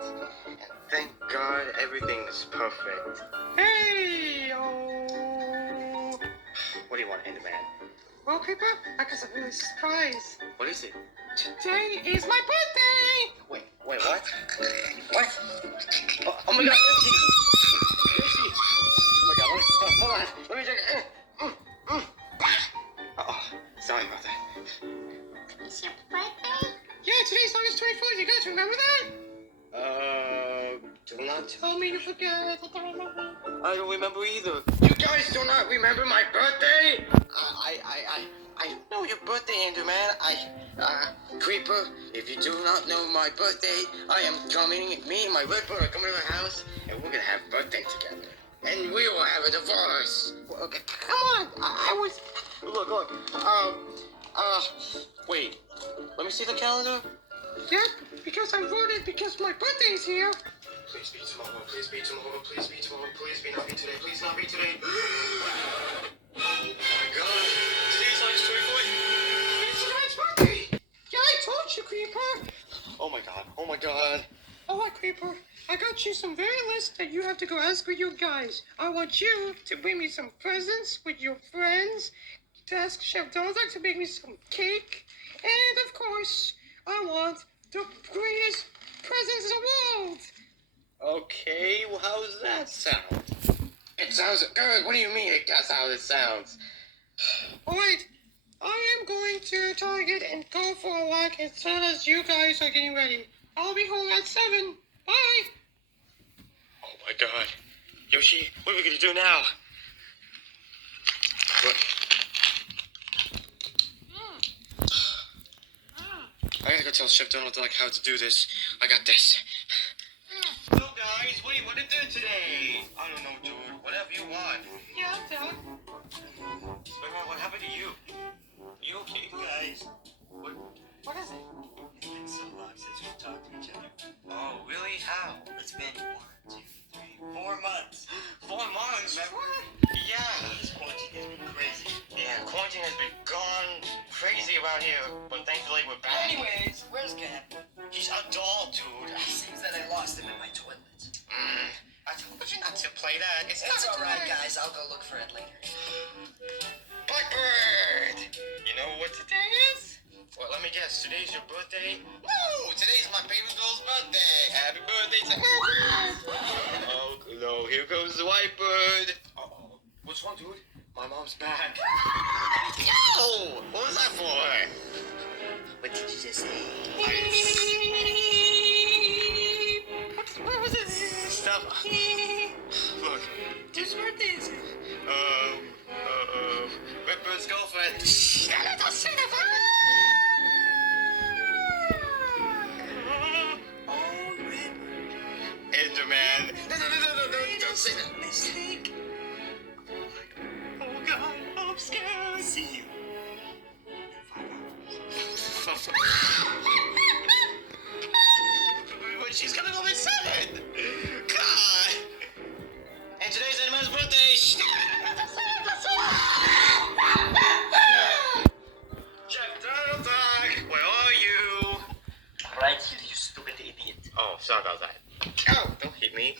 And thank God everything's perfect. Hey, oh. What do you want, Enderman? Well, Creeper, I got some really surprise. What is it? Today is my birthday! Wait, what? What? Oh my God, Lizzy! Lizzy! Oh my God, hold on. Let me check it. Uh-oh, sorry about that. It's your birthday? Yeah, today's August 24th. You guys remember that? Do not Tell me to forget. I don't remember. I don't remember either. You guys do not remember my birthday? I know your birthday, Enderman. Creeper, if you do not know my birthday, I am coming, me and my Ripper are coming to my house, and we're gonna have birthday together. And we will have a divorce. Okay, come on. I was, look. Wait. Let me see the calendar. Yeah, because I voted because my birthday's here. Please be tomorrow, please be tomorrow, please be tomorrow, please be not be today, please not be today. Oh my God. Today's August 24th. It's tonight's birthday. Yeah, I told you, Creeper. Oh my God, oh my God. All right, Creeper. I got you some very lists that you have to go ask with you guys. I want you to bring me some presents with your friends, to ask Chef Donald to make me some cake, and of course, I want the greatest presents in the world. Okay, well, how does that sound? It sounds good. What do you mean that's how it sounds? All right, I am going to Target and go for a walk as soon as you guys are getting ready. I'll be home at 7. Bye. Oh my God. Yoshi, what are we gonna do now? What? I gotta go tell Chef Donald Duck how to do this. I got this. So guys, what do you want to do today? I don't know, dude. Whatever you want. Yeah, Dad. What happened to you? You okay, guys? What? What is it? It's been so long since we've talked to each other. Oh, really? How? It's been 1, 2, 3, 4 months. 4 months? What? Yeah. This quarantine has been crazy. Yeah, quarantine has been gone crazy around here, but thankfully we're back. Anyways, where's Ken? He's a doll, dude. It seems that I lost him in my toilet. I told you not to play that. It's It's not alright, today. guys. I'll go look for it later. Blackbird! You know what today is? Well, let me guess. Today's your birthday? No! Today's my baby girl's birthday! Happy birthday to her! Oh, no. Here comes the white bird. Uh-oh. What's wrong, dude? My mom's back. No! What was that for? What did you just say? What was it? Stuff. Look. Whose birthday is it? Redbird's girlfriend. Don't say that. Oh, Red. Enderman. No, don't say that. Mistake. Oh, God. I'm scared. See you in 5 hours. But she's coming home at 7. God. And today's Enderman's birthday. Chef Donald Duck, where are you? Right here, you stupid idiot. Oh, sorry about that. Oh, don't hit me.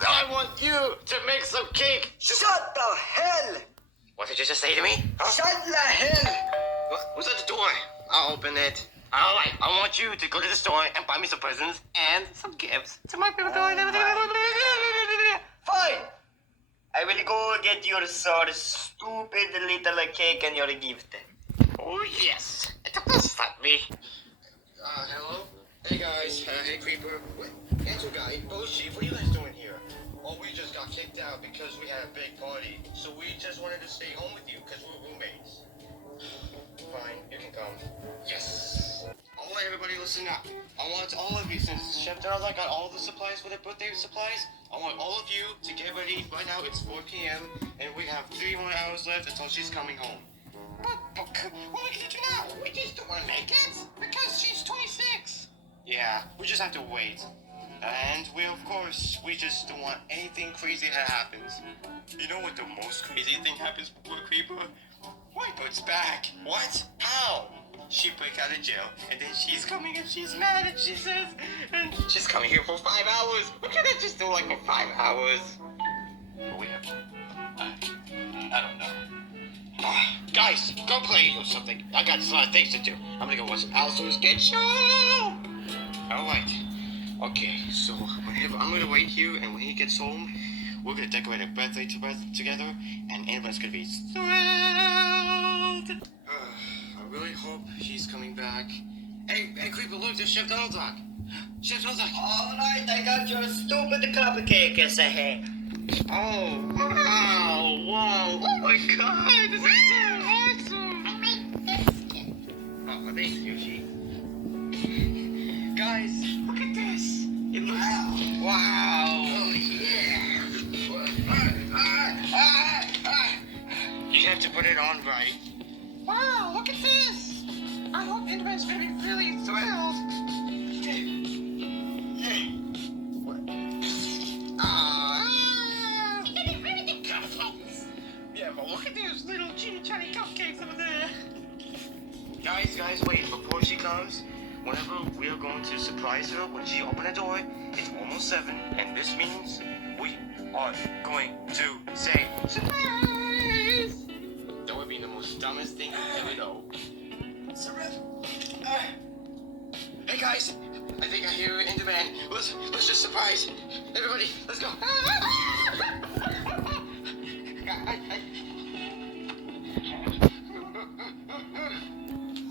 I want you to make some cake. Shut the hell! What did you just say to me? Huh? Shut the hell! Who's at the door? I'll open it. All right, I want you to go to the store and buy me some presents and some gifts to my birthday. Fine! I will go get your so stupid little cake and your gift. Oh, yes. Don't stop me. Hello? Hey, guys. Hey, Creeper. Wait, Angel Guy, Ghost Chief, what are you guys doing here? Oh, we just got kicked out because we had a big party. So we just wanted to stay home with you because we're roommates. Fine, you can come. Yes. All right, everybody, listen up. I want all of you, since Chef Donald got all the supplies for the birthday supplies, I want all of you to get ready. Right now, it's 4 p.m., and we have 3 more hours left until she's coming home. But what are we gonna do now? We just don't want to make it because she's 26. Yeah, we just have to wait. And we just don't want anything crazy that happens. You know what the most crazy thing happens before Creeper? Whitebird's back. What? How? she break out of jail, and then she's coming and she's mad and she says, and she's coming here for 5 hours. We could have just do like for 5 hours. But we have, I don't know. Guys, go play or something. I got a lot of things to do. I'm gonna go watch Alice's Kid Show. All right. Okay, so I'm gonna wait here, and when he gets home, we're gonna decorate a birthday together, and everyone's gonna be thrilled. I really hope he's coming back. Hey, Creeper, look, there's Chef Donald Duck. Chef Donald Duck. All right, I got your stupid cupcake as a hand. Oh, wow, wow. Oh my God, this is so awesome. I made biscuit. Oh, thanks, Yoshi. Guys, look at this. It looks... Wow. Oh, yeah. You have to put it on right. Wow, look at this. I hope Enderman's gonna be really thrilled. Yeah, but look at this. There's little teeny tiny cupcakes over there. Guys, wait. Before she comes, whenever we are going to surprise her when she opens the door, it's almost 7, and this means we are going to say surprise. That would be the most dumbest thing you ever know. Hey guys, I think I hear Enderman. Let's just surprise everybody. Let's go.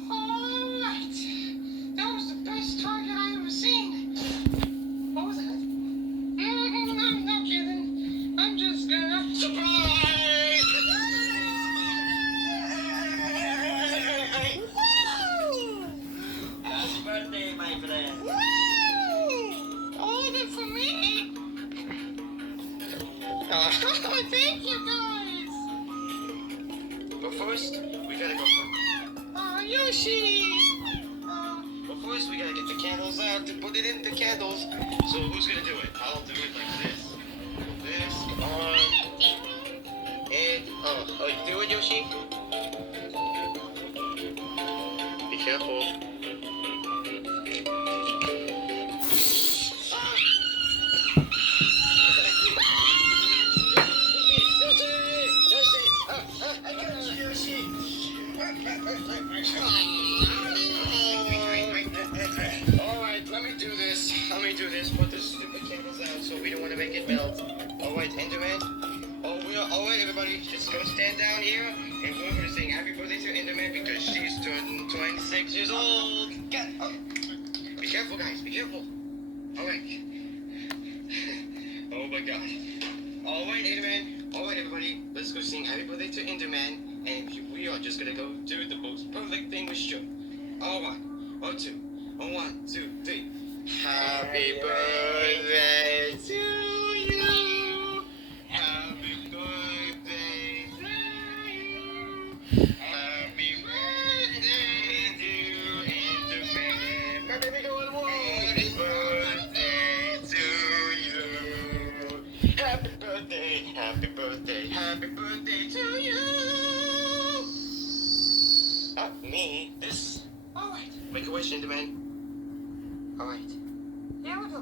Alright. That was the best target I ever seen. What was that? I'm not kidding. I'm just gonna surprise! Woo! Happy birthday, my friend. Woo! All of it for me? Thank you guys! But first, we gotta go. Yoshi! But first, we gotta get the candles out to put it in the candles. So who's gonna do it? I'll do it like this. This on. And oh, you do it, Yoshi? Be careful. I got you, Yoshi. Alright, let me do this. Put the stupid candles out so we don't want to make it melt. Alright, Enderman. Alright, everybody. Just go stand down here and we're going to sing happy birthday to Enderman because she's turning 26 years old. Be careful, guys. Be careful. Alright. Oh my god. Alright, Enderman. Alright, everybody. Let's go sing happy birthday to Enderman. And we are just gonna go do the most perfect thing we should. Alright. 1, 2. 1, 2, 3. Happy birthday to you. Happy birthday to you. Happy birthday to Enderman. My baby going on. Happy birthday to you. Happy birthday, happy birthday, happy birthday to you. Not me, this. Alright, Make a wish, Enderman. Alright. here we go.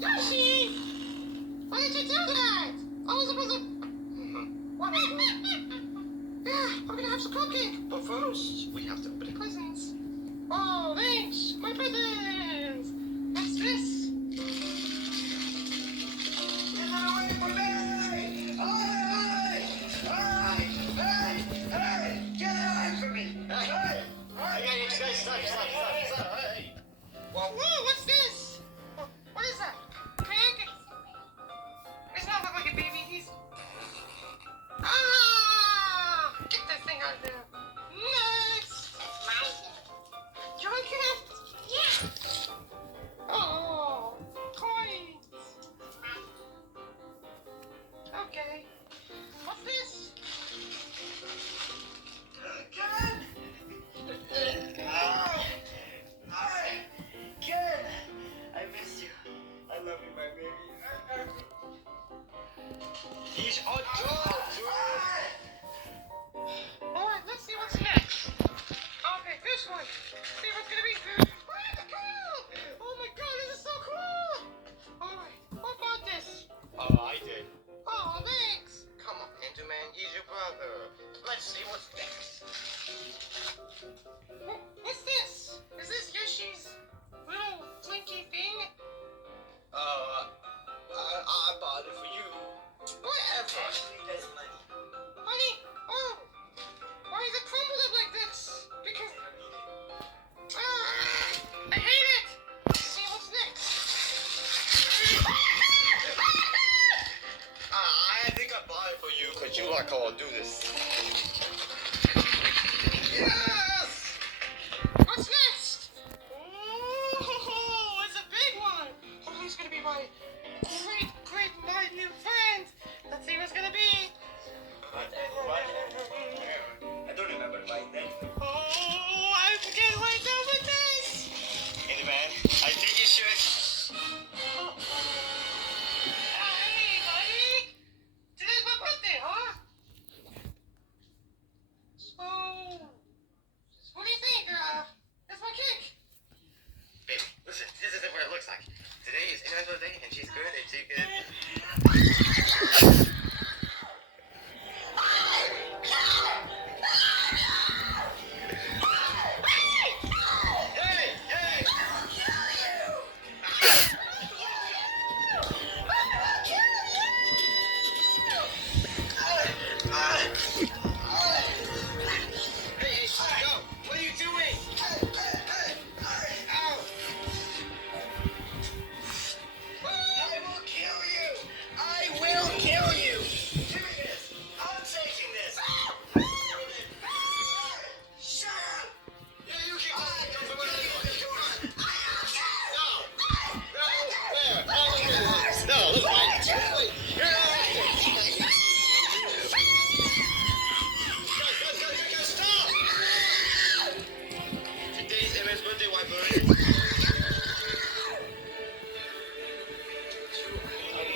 Yoshi! Why did you do that? I was supposed to... Whatever. Yeah, I'm gonna have some cupcake. But first, we have to open the presents. Oh, thanks. My presents. What's this? Get away from me! Hey! Get away from me! Hey! Stop. Hey. Whoa, what's this? What is that? Pancakes? It's not look like a baby. He's... Ah! Get this thing out of there. Next! Your gift? Yeah. Oh, coins. Okay. What's this? Get this one. See what's gonna be. Oh my god, this is so cool! Alright, what about this? I did. Oh, thanks! Come on, Andrew, man. He's your brother. Let's see what's next. What's this? Is this Yoshi's little blinky thing? I bought it for you. Whatever. Actually, that's money. Honey? Oh! Why is it crumbled up like this? Because... I hate it! Let's see what's next. I think I bought it for you because you like how I do this. Yes! What's next? Oh, it's a big one! Oh, he's gonna be my great, my new friend! Let's see what's gonna be! What? I don't remember buying that. Oh, I can't wait to open this! Andy, man, I think you should. Oh. Hey, buddy! Today's my birthday, huh? So, what do you think? That's my cake. Baby, listen, this isn't what it looks like. Today is Anna's birthday, and she's good, and she good.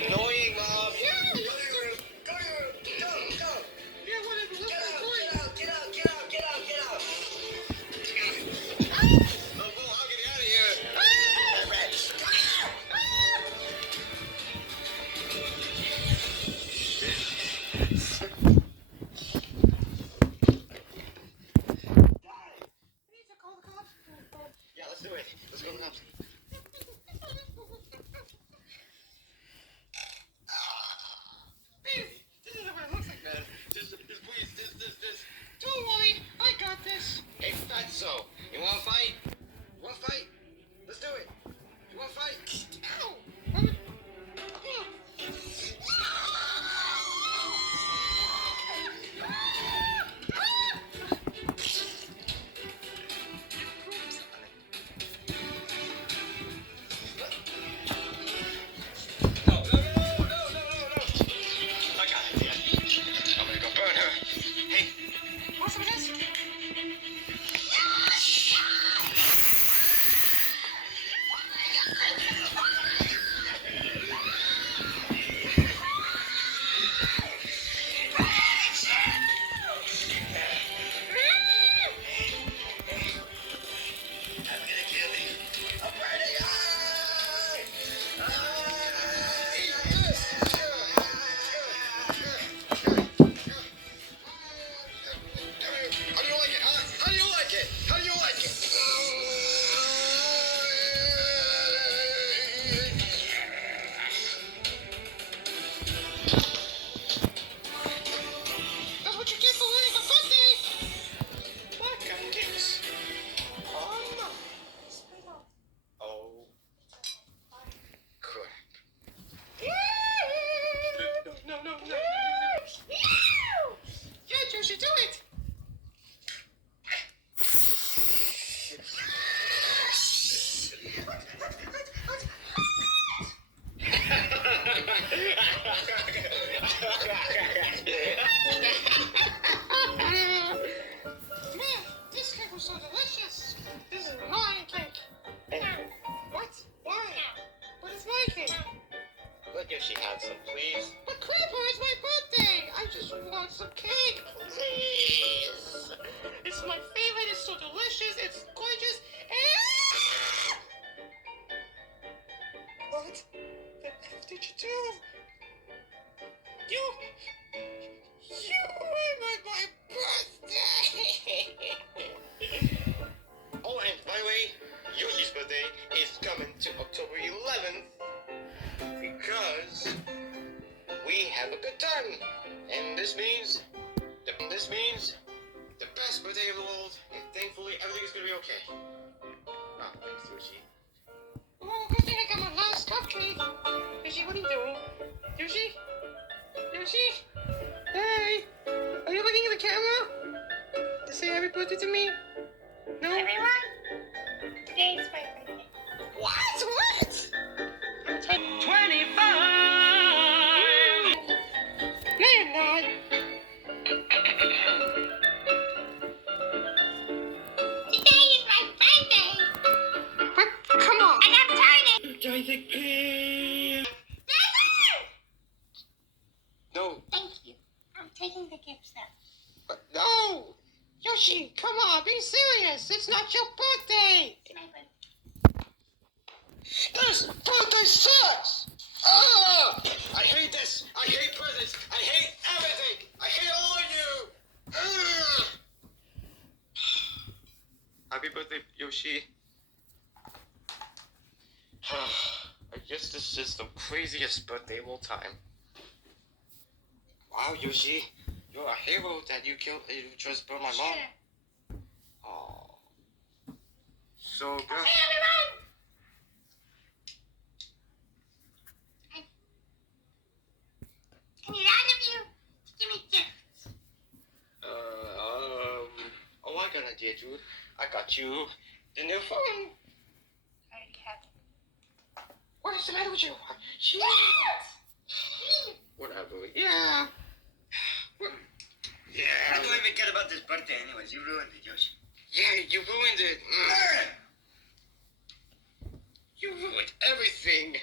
Annoying, Mom. Yeah, let's do it. Let's go to the cops. Baby, this isn't what it looks like. Man, just please, this. Don't worry, I got this. Hey, Fatso, you wanna fight? You wanna fight? Let's do it. You wanna fight? Ow! No. I got it. I'm gonna go burn her. Hey, Want some of this? I'm gonna kill you. I'm burning. How do you like it? Huh? How do you like it? How do you like it? That's what you get for winning my birthday! What cupcakes? Oh, Oh, crap. no. Yeah, Josie, do it! Man, this cake was so delicious! This is my cake! What? Why? But it's my cake! Let Yoshi have some, please. But Creeper, it's my birthday! I just want some cake, please! It's my favorite, it's so delicious, it's What'd you do? You ruined my birthday! Oh, and by the way, Yoshi's birthday is coming to October 11th because we have a good time. And this means the best birthday of the world, and thankfully everything is gonna be okay. Ah, thanks, Yoshi. Oh, good thing I got my last cupcake. Yoshi, what are you doing? Yoshi? Yoshi? Hey! Are you looking at the camera? To say happy birthday to me? No? Everyone, today is my birthday. What? I'm 25! No, you're not. Today is my birthday. But, come on. And I'm turning. Gigantic pig! No, Thank you. I'm taking the gifts now. But no! Yoshi, come on, be serious. It's not your birthday. It's my birthday. this birthday sucks! Ah! I hate this! I hate presents! I hate everything! I hate all of you! Ah! Happy birthday, Yoshi. I guess this is the craziest birthday of all time. Wow, Yoshi, you're a hero that you just burned my mom. Sure. Oh, so good. Hey, everyone! I need all of you to give me gifts. Oh, I got an idea, dude. I got you the new phone. I already have it. What is the matter with you? Whatever. Yeah. I don't even care about this birthday anyways. You ruined it, Yoshi. Yeah, you ruined it. You ruined everything.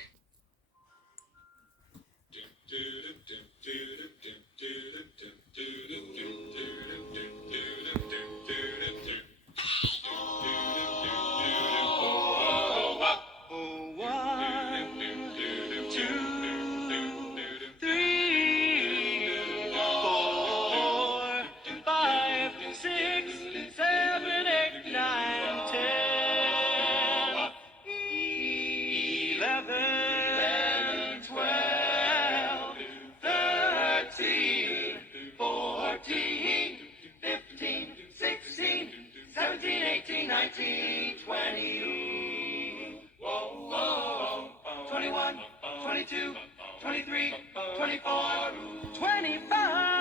Twenty-five.